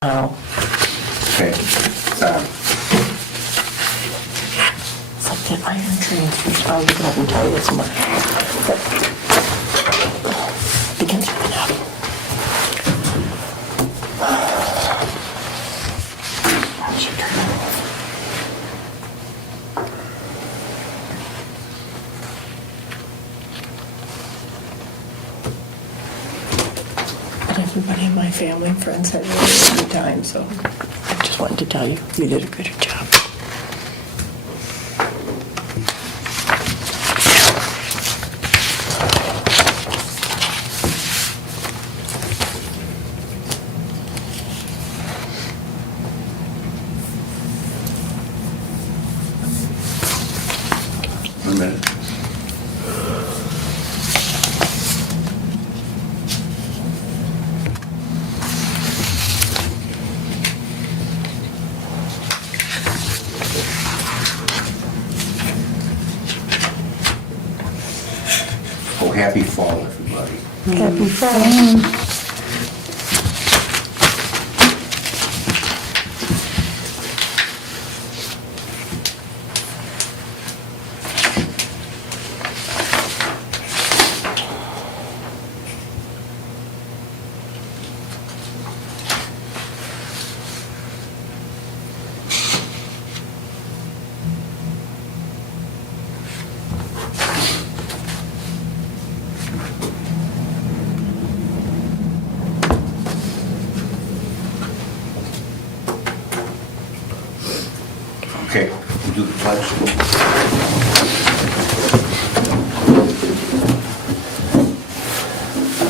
Oh. Okay. It's like that iron transfer. I'll look it up and tell you what's in my begins with an F. How'd you turn it off? But everybody in my family and friends had a really good time, so I just wanted to tell you, you did a good job. A minute. Oh, happy fall, everybody. Happy fall. Okay, we'll do the pledge.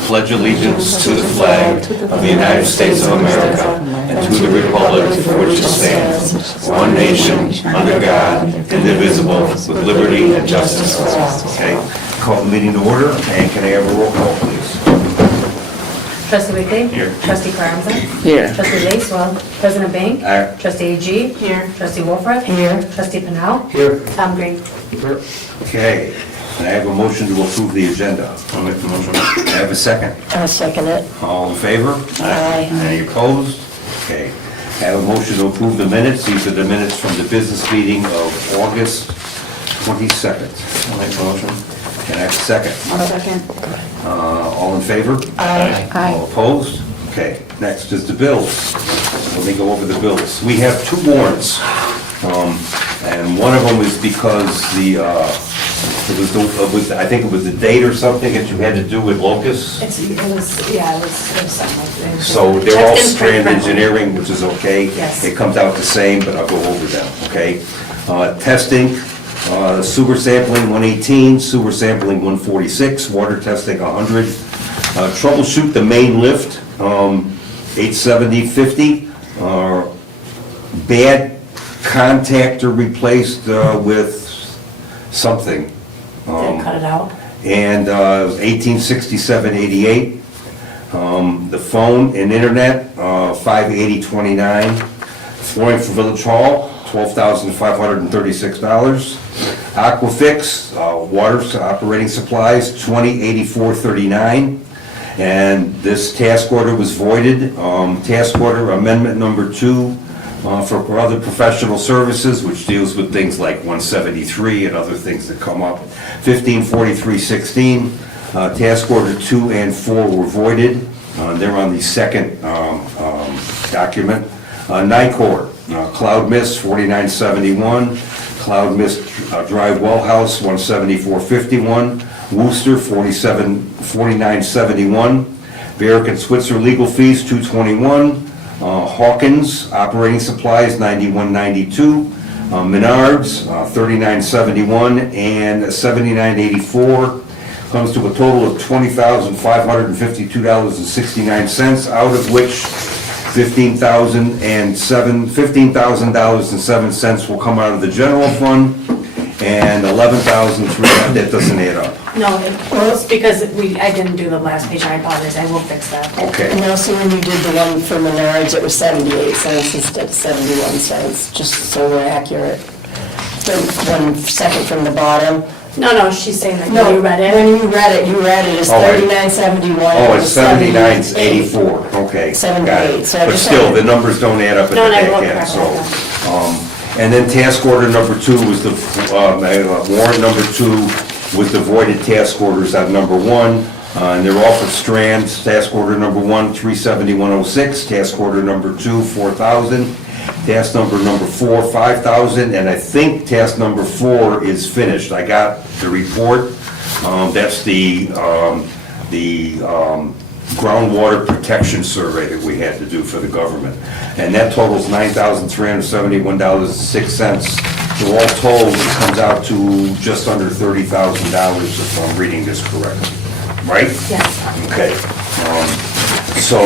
Pledge allegiance to the flag of the United States of America and to the republic for which it stands, one nation, under God, indivisible, with liberty and justice for all. Okay, call the meeting to order, and can I have a roll call, please? Trustee Weekly? Here. Trustee Carmza? Here. Trustee Lacewell? President Bank? Aye. Trustee A.G.? Here. Trustee Wolford? Here. Trustee Pennell? Here. Tom Green? Okay, can I have a motion to approve the agenda? I'll make the motion. Can I have a second? I'll second it. All in favor? Aye. Any opposed? Okay. I have a motion to approve the minutes. These are the minutes from the business meeting of August 22nd. I'll make the motion. Can I have a second? I'll second. All in favor? Aye. All opposed? Okay, next is the bills. Let me go over the bills. We have two warrants, and one of them is because I think it was the date or something that you had to do with Locust. It was something like that. So they're all strand engineering, which is okay. Yes. It comes out the same, but I'll go over them, okay? Testing, sewer sampling 118, sewer sampling 146, water testing 100. Troubleshoot the main lift, 870/50. Bad contactor replaced with something. They cut it out. And it was 1867.88. The phone and internet, 580.29. Flooring for Village Hall, $12,536. Aquafix, water operating supplies, $20,84.39. And this task order was voided. Task order amendment number 2 for other professional services, which deals with things like 173 and other things that come up. 1543.16, task order 2 and 4 were voided. They're on the second document. NICOR, Cloud Mist 4971, Cloud Mist Drive Well House 174.51, Worcester 4971, Barrick and Switzer legal fees 221, Hawkins operating supplies 91.92, Menards 39.71 and 79.84, comes to a total of $20,552.69, out of which $15,007 will come out of the general fund, and 11,300, that doesn't add up. No, it's because I didn't do the last page. I apologize. I will fix that. Okay. And also when you did the one for Menards, it was 78 cents instead of 71 cents, just so we're accurate. one second from the bottom. No, she's saying that No, you read it. When you read it as Oh, I- 3971. Oh, it's 7984, okay. 78, got it. so I But just still, had- the numbers don't add up in No, the and I will back end, correct so. And then task order number 2 was the, warrant number 2 was the voided task orders on number 1. And they're all for strands. Task order number 1, 37106. Task order number 2, 4,000. Task number 4, 5,000. And I think task number 4 is finished. I got the report. That's the groundwater protection survey that we had to do for the government. And that totals $9,371.06. So all told, it comes out to just under $30,000 if I'm reading this correctly, right? Yes. Okay. So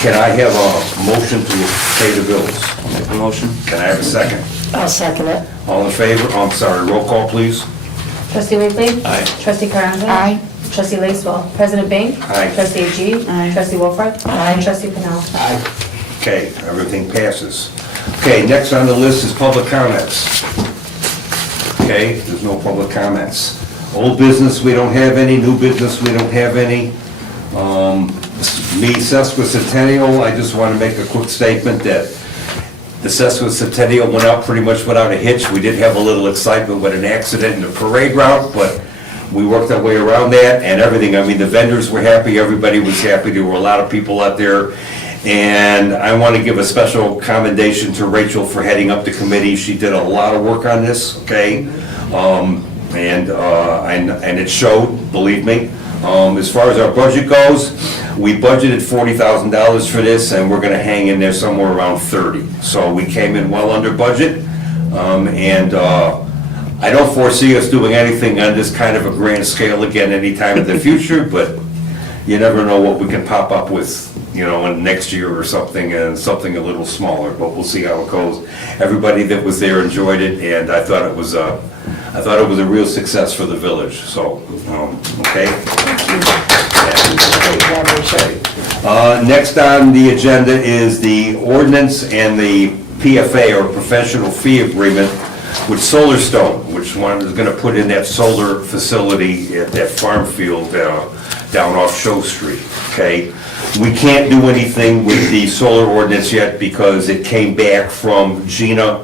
can I have a motion to pay the bills? I'll make a motion. Can I have a second? I'll second it. All in favor? I'm sorry, roll call, please. Trustee Whitley? Aye. Trustee Carnza? Aye. Trustee Lacewell? President Bing? Aye. Trustee G? Aye. Trustee Wolford? Aye. And Trustee Pennell? Okay, everything passes. Okay, next on the list is public comments. Okay, there's no public comments. Old business, we don't have any. New business, we don't have any. Me, sesquicentennial, I just want to make a quick statement that the sesquicentennial went out pretty much without a hitch. We did have a little excitement with an accident in the parade route, but we worked our way around that and everything. I mean, the vendors were happy, everybody was happy. There were a lot of people out there. And I want to give a special commendation to Rachel for heading up the committee. She did a lot of work on this, okay? And it showed, believe me. As far as our budget goes, we budgeted $40,000 for this, and we're gonna hang in there somewhere around 30. So we came in well under budget. I don't foresee us doing anything on this kind of a grand scale again anytime in the future, but you never know what we can pop up with, you know, in next year or something, and something a little smaller, but we'll see how it goes. Everybody that was there enjoyed it, and I thought it was a real success for the village, so, okay? Great job, Rachel. Next on the agenda is the ordinance and the PFA, or professional fee agreement, with Solar Stone, which one is gonna put in that solar facility at that farm field down off Show Street, okay? We can't do anything with the solar ordinance yet because it came back from Gina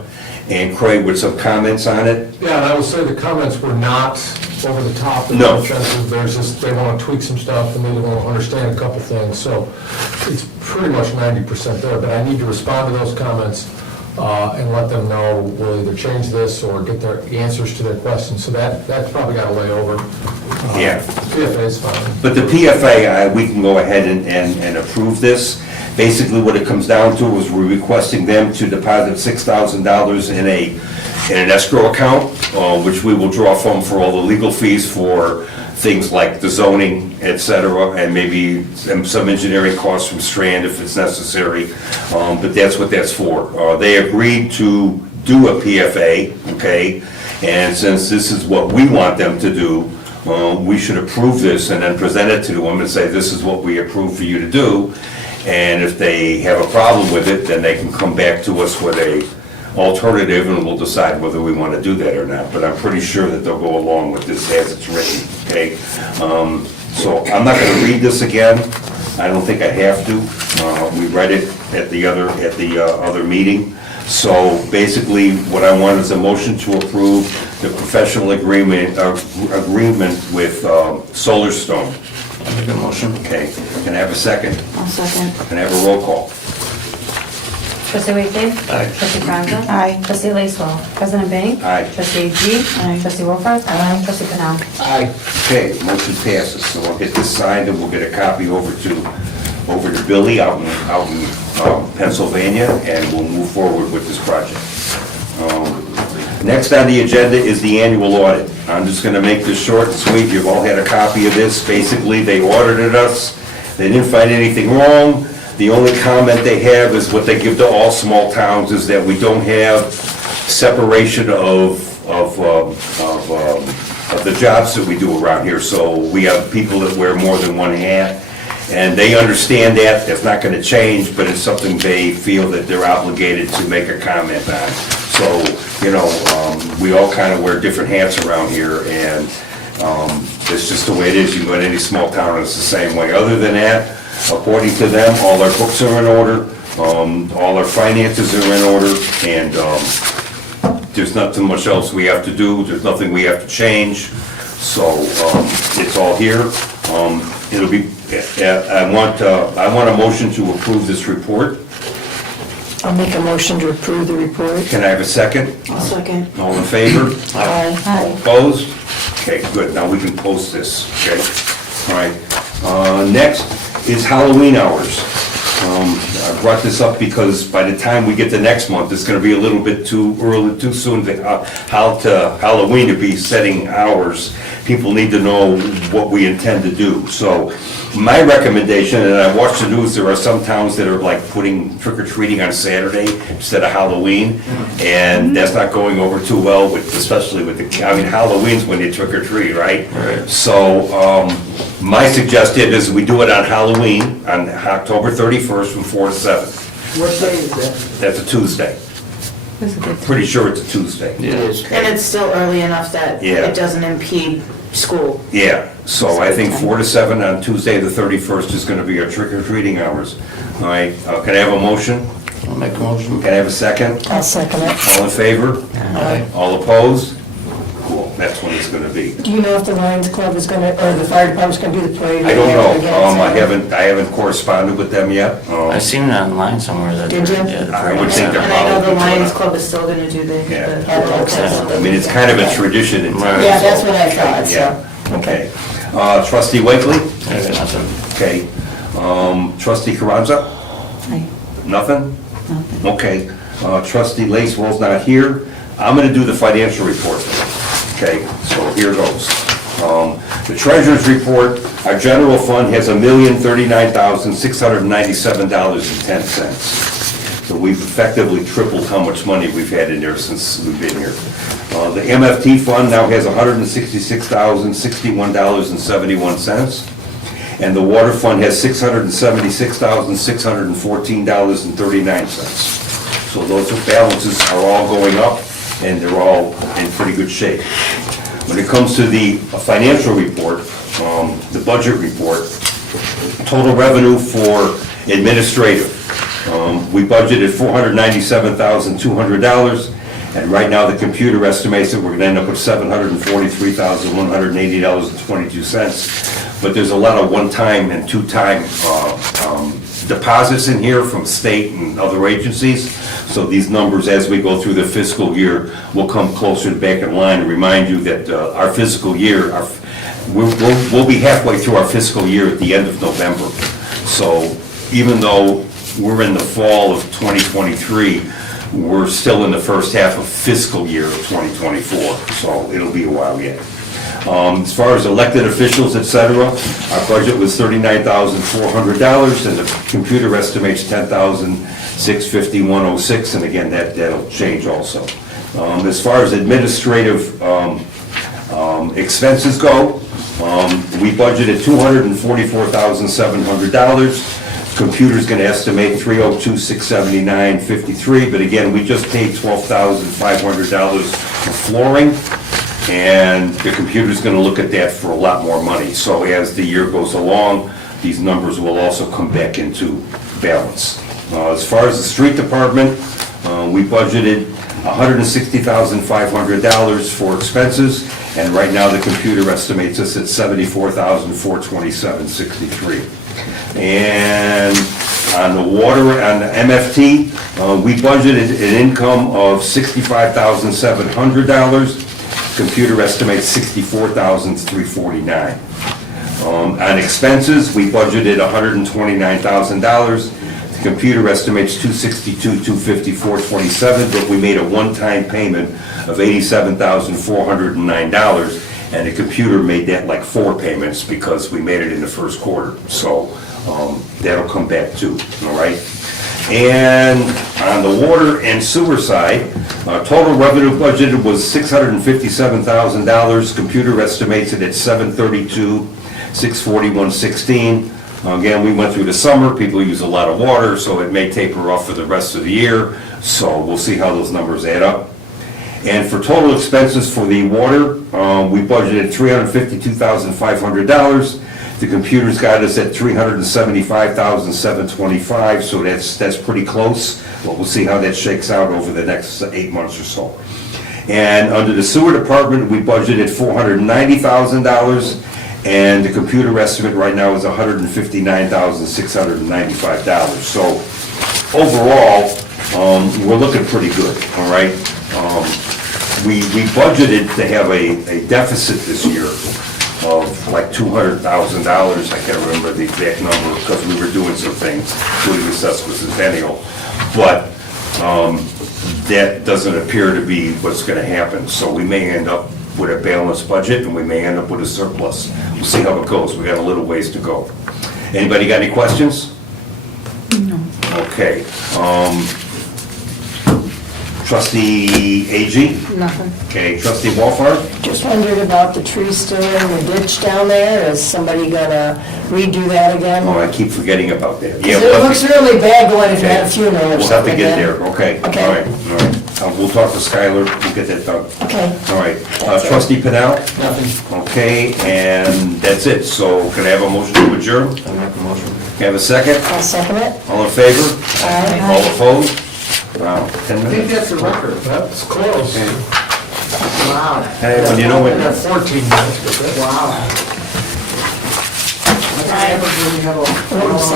and Craig with some comments on it. Yeah, and I will say the comments were not over the top. in No. the sense of There's just, they want to tweak some stuff, and they want to understand a couple things, so it's pretty much 90% there, but I need to respond to those comments and let them know we'll either change this or get their answers to their questions, so that's probably got to lay over. Yeah. PFA is fine. But the PFA, we can go ahead and approve this. Basically, what it comes down to is we're requesting them to deposit $6,000 in an escrow account, which we will draw from for all the legal fees for things like the zoning, et cetera, and maybe some engineering costs from Strand if it's necessary. But that's what that's for. They agreed to do a PFA, okay? And since this is what we want them to do, we should approve this and then present it to them and say, this is what we approve for you to do. And if they have a problem with it, then they can come back to us with a alternative, and we'll decide whether we want to do that or not. But I'm pretty sure that they'll go along with this as it's written, okay? So I'm not going to read this again. I don't think I have to. We read it at the other meeting. So basically, what I want is a motion to approve the professional agreement with Solar Stone. I'll make a motion. Okay, can I have a second? I'll second. Can I have a roll call? Trustee Whitley? Aye. Trustee Carnza? Aye. Trustee Lacewell? President Bing? Aye. Trustee G? Aye. Trustee Wolford? Aye. Trustee Pennell? Okay, motion passes, so I'll get this signed and we'll get a copy over to Billy out in Pennsylvania, and we'll move forward with this project. Next on the agenda is the annual audit. I'm just gonna make this short and sweet. You've all had a copy of this. Basically, they audited us. They didn't find anything wrong. The only comment they have is what they give to all small towns, is that we don't have separation of the jobs that we do around here. So we have people that wear more than one hat, and they understand that. That's not gonna change, but it's something they feel that they're obligated to make a comment on. So So, we all kind of wear different hats around here, and it's just the way it is. You go to any small town, and it's the same way. Other than that, according to them, all our books are in order, all our finances are in order, and there's nothing much else we have to do, there's nothing we have to change, so it's all here. It'll be, I want a motion to approve this report. I'll make a motion to approve the report. Can I have a second? I'll second. All in favor? Aye. Opposed? Okay, good, now we can post this, okay? All right, next is Halloween hours. I brought this up because by the time we get to next month, it's gonna be a little bit too early, too soon to Halloween to be setting hours. People need to know what we intend to do. So my recommendation, and I watched the news, there are some towns that are like putting trick or treating on Saturday instead of Halloween, and that's not going over too well with, especially with the, I mean, Halloween's when you trick or treat, right? Right. So, my suggestion is we do it on Halloween, on October 31st from 4 to 7. What day is that? That's a Tuesday. Pretty sure it's a Tuesday. Yeah. And it's still early enough that Yeah. it doesn't impede school. Yeah, so I think 4 to 7 on Tuesday, the 31st is gonna be our trick or treating hours. All right, can I have a motion? I'll make a motion. Can I have a second? I'll second it. All in favor? Aye. All opposed? Cool, that's when it's gonna be. Do you know if the Lions Club is gonna, or the fire department's gonna do the parade? I don't know, I haven't corresponded with them yet. I seen it online somewhere that. Did you? Yeah, the I would parade. think they're And I know the probably Lions doing it. Club is still gonna do the. Yeah. the- I mean, it's kind of a tradition in town. Yeah, that's what I thought, Yeah, so. okay. Trustee Wakely? I got nothing. Okay. Trustee Carranza? Nothing? Okay. Trustee Lacewell's not here. I'm gonna do the financial report. Okay, so here goes. The treasurer's report, our general fund has $1,039,697.10. So we've effectively tripled how much money we've had in there since we've been here. The MFT fund now has $166,061.71. And the water fund has $676,614.39. So those balances are all going up, and they're all in pretty good shape. When it comes to the financial report, the budget report, total revenue for administrative, we budgeted $497,200, and right now the computer estimates that we're gonna end up with $743,180.22. But there's a lot of one-time and two-time deposits in here from state and other agencies. So these numbers, as we go through the fiscal year, will come closer back in line and remind you that our fiscal year, we'll be halfway through our fiscal year at the end of November. So even though we're in the fall of 2023, we're still in the first half of fiscal year of 2024, so it'll be a while yet. As far as elected officials, et cetera, our budget was $39,400, and the computer estimates $10,651.06, and again, that'll change also. As far as administrative expenses go, we budgeted $244,700. Computer's gonna estimate $302,679.53, but again, we just paid $12,500 for flooring, and the computer's gonna look at that for a lot more money. So as the year goes along, these numbers will also come back into balance. As far as the street department, we budgeted $160,500 for expenses, and right now the computer estimates us at $74,427.63. And on the water, on the MFT, we budgeted an income of $65,700. Computer estimates $64,349. On expenses, we budgeted $129,000. The computer estimates $262,254.27, but we made a one-time payment of $87,409, and the computer made that like 4 payments because we made it in the first quarter. So that'll come back too, all right? And on the water and sewer side, total revenue budgeted was $657,000. Computer estimates it at $732,641.16. Again, we went through the summer, people use a lot of water, so it may taper off for the rest of the year. So we'll see how those numbers add up. And for total expenses for the water, we budgeted $352,500. The computers got us at $375,725, so that's pretty close. But we'll see how that shakes out over the next 8 months or so. And under the sewer department, we budgeted $490,000, and the computer estimate right now is $159,695. So overall, we're looking pretty good, all right? We budgeted to have a deficit this year of like $200,000. I can't remember the exact number because we were doing some things, including the sesquicentennial. But that doesn't appear to be what's going to happen. So we may end up with a balanced budget and we may end up with a surplus. We'll see how it goes. We got a little ways to go. Anybody got any questions? No. Okay. Trustee Agee? Nothing. Okay, trustee Wolfhard? Just wondered about the tree still in the ditch down there. Is somebody gonna redo that again? Oh, I keep forgetting about that. Yeah, 'Cause it looks really bad going if you had a funeral or we'll have to something. get then. there, okay? Okay. All right, all right. We'll talk to Skylar, we'll get that done. Okay. All right. That's it. Trustee Pennell? Nothing. Okay, and that's it. So can I have a motion to adjourn? I make a motion. Can I have a second? I'll second it. All in favor? Aye. All opposed? Wow, 10 I think minutes? that's a record. That's close. Wow. Hey, well, you know what? We got 14 minutes, but that's... Wow. What happens when you have a... Oops.